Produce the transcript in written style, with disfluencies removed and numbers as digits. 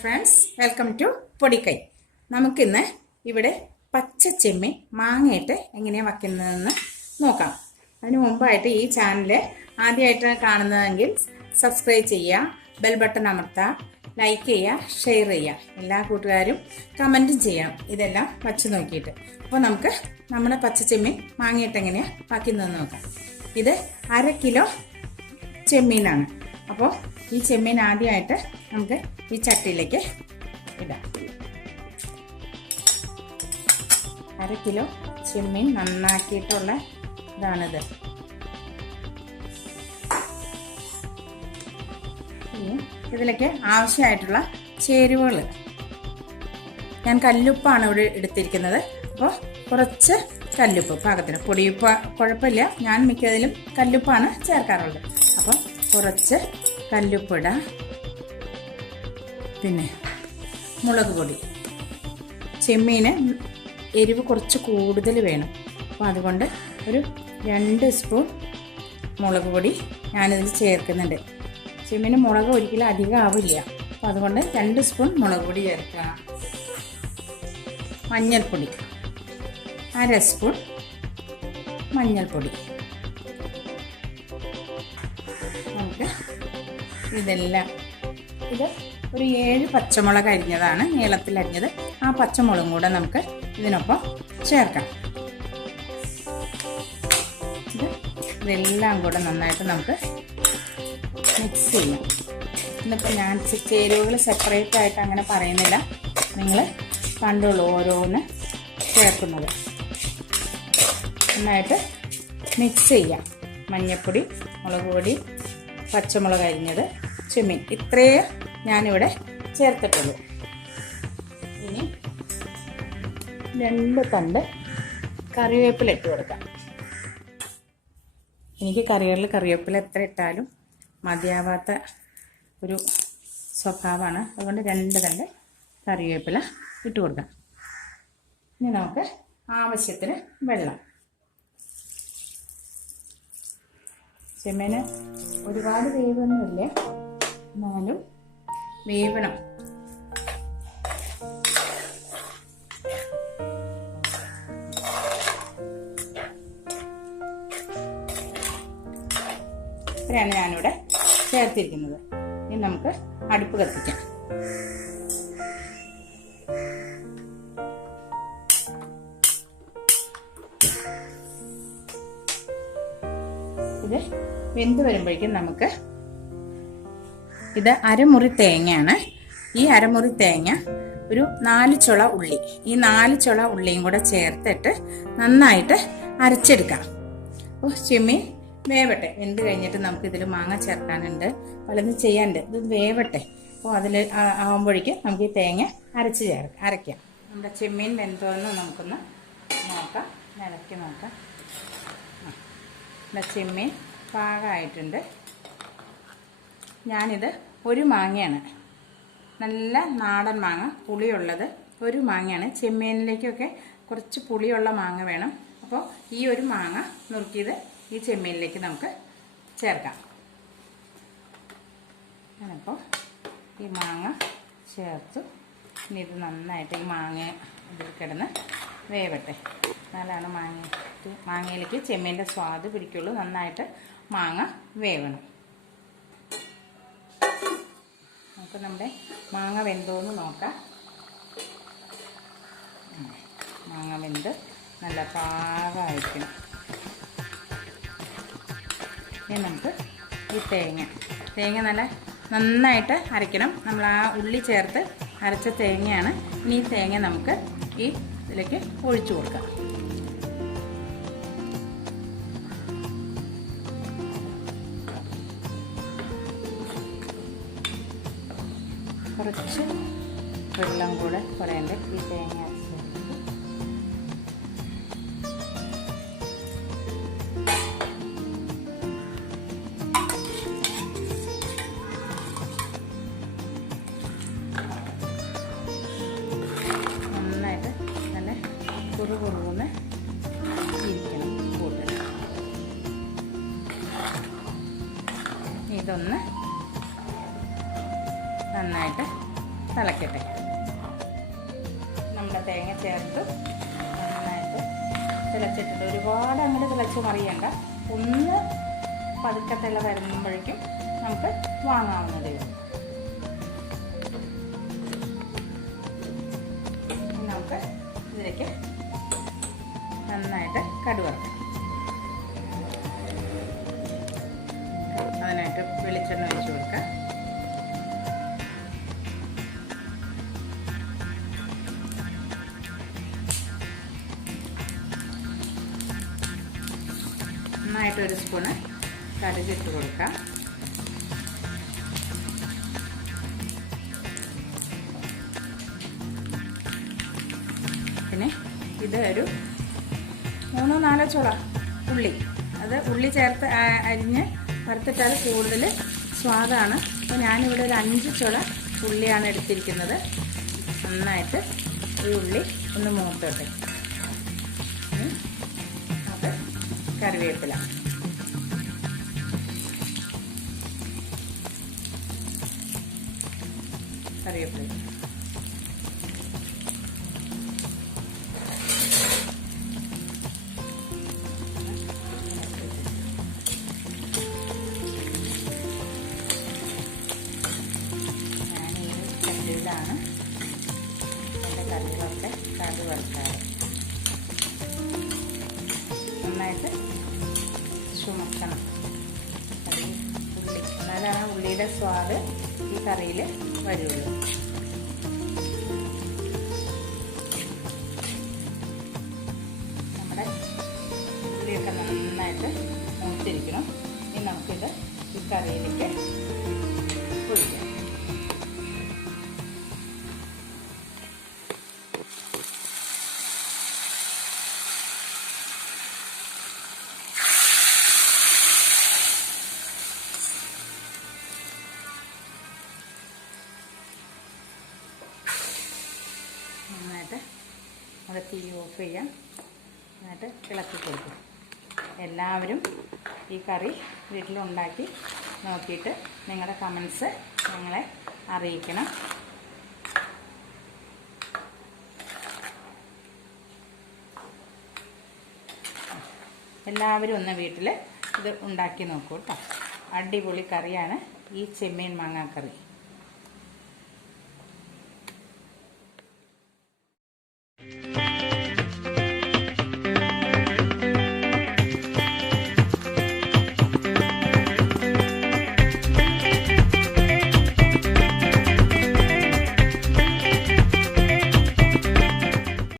Friends, welcome to പൊടിക്കൈ. നമുക്കിന്ന് ഇവിടെ പച്ച ചെമ്മീൻ മാങ്ങയിട്ട് എങ്ങനെയാണ് വയ്ക്കുന്നതെന്ന് നോക്കാം. അതിന് മുമ്പായിട്ട് ഈ ചാനൽ ആദ്യമായിട്ട് കാണുന്നതെങ്കിൽ സബ്സ്ക്രൈബ് ചെയ്യുക, ബെൽ ബട്ടൺ അമർത്തുക, ലൈക്ക് ചെയ്യുക, ഷെയർ ചെയ്യുക. എല്ലാ കൂട്ടുകാരും കമൻറ്റും ചെയ്യണം ഇതെല്ലാം വച്ച് നോക്കിയിട്ട്. അപ്പോൾ നമുക്ക് നമ്മുടെ പച്ച ചെമ്മീൻ മാങ്ങയിട്ട് എങ്ങനെയാണ് വയ്ക്കുന്നതെന്ന് നോക്കാം. ഇത് 1/2 കിലോ ചെമ്മീനാണ്. അപ്പോൾ ഈ ചെമ്മീൻ ആദ്യമായിട്ട് നമുക്ക് ഈ ചട്ടിയിലേക്ക് ഇടാം. 1/2 കിലോ ചെമ്മീൻ നന്നാക്കിയിട്ടുള്ള ഇതാണിത്. ഇതിലേക്ക് ആവശ്യമായിട്ടുള്ള ചേരുവകൾ ഞാൻ കല്ലുപ്പാണ് ഇവിടെ എടുത്തിരിക്കുന്നത്. അപ്പോൾ കുറച്ച് കല്ലുപ്പ് പാകത്തിന്, പൊടിയുപ്പ് കുഴപ്പമില്ല, ഞാൻ മിക്കതിലും കല്ലുപ്പാണ് ചേർക്കാറുള്ളത്. അപ്പോൾ കുറച്ച് കല്ലുപ്പിടാം. പിന്നെ മുളക് പൊടി, ചെമ്മീന് എരിവ് കുറച്ച് കൂടുതൽ വേണം. അപ്പോൾ അതുകൊണ്ട് ഒരു 2 സ്പൂൺ മുളക് പൊടി ഞാനിതിൽ ചേർക്കുന്നുണ്ട്. ചെമ്മീന് മുളക് ഒരിക്കലും അധികം ആവില്ല, അപ്പോൾ അതുകൊണ്ട് 2 സ്പൂൺ മുളക് പൊടി ചേർക്കുക. മഞ്ഞൾപ്പൊടി 1/2 സ്പൂൺ മഞ്ഞൾപ്പൊടി. നമുക്ക് ഇതെല്ലാം, ഇത് ഒരു 7 പച്ചമുളക് അരിഞ്ഞതാണ്, നീളത്തിൽ അരിഞ്ഞത്. ആ പച്ചമുളകും കൂടെ നമുക്ക് ഇതിനൊപ്പം ചേർക്കാം. ഇതെല്ലാം കൂടെ നന്നായിട്ട് നമുക്ക് മിക്സ് ചെയ്യാം. ഇന്നിപ്പോൾ ഞാൻ ചേരുവകൾ സെപ്പറേറ്റ് ആയിട്ട് അങ്ങനെ പറയുന്നില്ല, നിങ്ങൾ കണ്ടുള്ളൂ ഓരോന്ന് ചേർക്കുന്നത്. നന്നായിട്ട് മിക്സ് ചെയ്യാം. മഞ്ഞൾപ്പൊടി, മുളക് പൊടി, പച്ചമുളക് അരിഞ്ഞത്, ചെമ്മീൻ, ഇത്രയേ ഞാനിവിടെ ചേർത്തിട്ടുള്ളൂ. ഇനി 2 തണ്ട് കറിവേപ്പില ഇട്ട് കൊടുക്കാം. എനിക്ക് കറിവേപ്പില എത്ര ഇട്ടാലും മതിയാവാത്ത ഒരു സ്വഭാവമാണ്, അതുകൊണ്ട് 2 തണ്ട് കറിവേപ്പില ഇട്ട് കൊടുക്കാം. ഇനി നമുക്ക് ആവശ്യത്തിന് വെള്ളം. ചെമ്മീന് ഒരുപാട് വേവൊന്നുമില്ല, എന്നാലും വേവണം. ഇത്രയാണ് ഞാനിവിടെ ചേർത്തിരിക്കുന്നത്. ഇനി നമുക്ക് അടുപ്പ് കത്തിക്കാം. ഇത് വെന്ത് വരുമ്പോഴേക്കും നമുക്ക്, ഇത് 1/2 മുറി തേങ്ങയാണ്. ഈ 1/2 മുറി തേങ്ങ, ഒരു 4 ചുള ഉള്ളി, ഈ 4 ചുള ഉള്ളിയും കൂടെ ചേർത്തിട്ട് നന്നായിട്ട് അരച്ചെടുക്കാം. അപ്പോൾ ചെമ്മീൻ വേവട്ടെ. വെന്ത് കഴിഞ്ഞിട്ട് നമുക്ക് ഇതിൽ മാങ്ങ ചേർക്കാനുണ്ട്, പലതും ചെയ്യാനുണ്ട്. ഇത് വേവട്ടെ. അപ്പോൾ അതിൽ ആകുമ്പോഴേക്ക് നമുക്ക് ഈ തേങ്ങ അരയ്ക്കാം. നമ്മുടെ ചെമ്മീൻ വെന്തോന്ന് നമുക്കൊന്ന് നോക്കാം, ഇളക്കി നോക്കാം. ചെമ്മീൻ പാകമായിട്ടുണ്ട്. ഞാനിത് ഒരു മാങ്ങയാണ്, നല്ല നാടൻ മാങ്ങ, പുളിയുള്ളത് ഒരു മാങ്ങയാണ്. ചെമ്മീനിലേക്കൊക്കെ കുറച്ച് പുളിയുള്ള മാങ്ങ വേണം. അപ്പോൾ ഈ ഒരു മാങ്ങ നുറുക്കിയത് ഈ ചെമ്മീനിലേക്ക് നമുക്ക് ചേർക്കാം. അപ്പോൾ ഈ മാങ്ങ ചേർത്തു. ഇനി ഇത് നന്നായിട്ട് ഈ മാങ്ങ ഇതിൽ കിടന്ന് വേവട്ടെ. എന്നാലാണ് മാങ്ങയിലേക്ക് ചെമ്മീൻ്റെ സ്വാദ് പിടിക്കുള്ളൂ. നന്നായിട്ട് മാങ്ങ വേവണം. നമുക്ക് നമ്മുടെ മാങ്ങ വെന്തോന്ന് നോക്കാം. മാങ്ങ വെന്ത് നല്ല പാകമായിരിക്കണം. ഇനി നമുക്ക് ഈ തേങ്ങ നല്ല നന്നായിട്ട് അരയ്ക്കണം. നമ്മൾ ആ ഉള്ളി ചേർത്ത് അരച്ച തേങ്ങയാണ്. ഇനി ഈ തേങ്ങ നമുക്ക് ഈ ഇതിലേക്ക് ഒഴിച്ചു കൊടുക്കാം. കുറച്ച് വെള്ളം കൂടെ കുറേണ്ട ഈ തേങ്ങ നന്നായിട്ട് നല്ല കുറുകുറുന്ന് ഇരിക്കണം. കൂടുതൽ ഇതൊന്ന് നന്നായിട്ട് തിളക്കട്ടെ. നമ്മുടെ തേങ്ങ ചേർത്ത് നന്നായിട്ട് തിളച്ചിട്ടുണ്ട്. ഒരുപാട് അങ്ങോട്ട് തിളച്ച് മറിയണ്ട. ഒന്ന് പതുക്കെ തിള വരുമ്പോഴേക്കും നമുക്ക് വാങ്ങാവുന്നതേ ഉള്ളൂ. നമുക്ക് ഇതിലേക്ക് നന്നായിട്ട് കടുക് വറുക്കാം. അതിനായിട്ട് വെളിച്ചെണ്ണ ഒഴിച്ച് കൊടുക്കാം. നന്നായിട്ട് ഒരു സ്പൂണ് കടുക് ഇട്ട് കൊടുക്കാം. പിന്നെ ഇത് ഒരു 3-4 ചുള ഉള്ളി, അത് ഉള്ളി ചേർത്ത് അരിഞ്ഞ് വറുത്തിട്ടാൽ കൂടുതൽ സ്വാദാണ്. അപ്പോൾ ഞാനിവിടെ ഒരു 5 ചുള ഉള്ളിയാണ് എടുത്തിരിക്കുന്നത്. നന്നായിട്ട് ഈ ഉള്ളി ഒന്ന് മൂത്തോട്ടെ. നമുക്ക് കറിവേപ്പില, ഇതാണ് എൻ്റെ കറികളൊക്കെ കറി വറുക്കാറ്. നന്നായിട്ട് ചുമക്കണം ഉള്ളി, എന്നാലാണ് ഉള്ളിയുടെ സ്വാദ് ഈ കറിയിൽ വരുള്ളൂ. നമ്മുടെ ഉള്ളിയൊക്കെ നന്നായിട്ട് മൂത്തിരിക്കണം. ഇനി നമുക്കിത് ഈ കറിയിലേക്ക് ഒഴിക്കാം. നന്നായിട്ട് അത് തീ ഓഫ് ചെയ്യാം. എന്നിട്ട് ഇളക്കി കൊടുക്കും. എല്ലാവരും ഈ കറി വീട്ടിലുണ്ടാക്കി നോക്കിയിട്ട് നിങ്ങളുടെ കമൻസ് ഞങ്ങളെ അറിയിക്കണം. എല്ലാവരും ഒന്ന് വീട്ടിൽ ഇത് ഉണ്ടാക്കി നോക്കൂ കേട്ടോ. അടിപൊളി കറിയാണ് ഈ ചെമ്മീൻ മാങ്ങാക്കറി.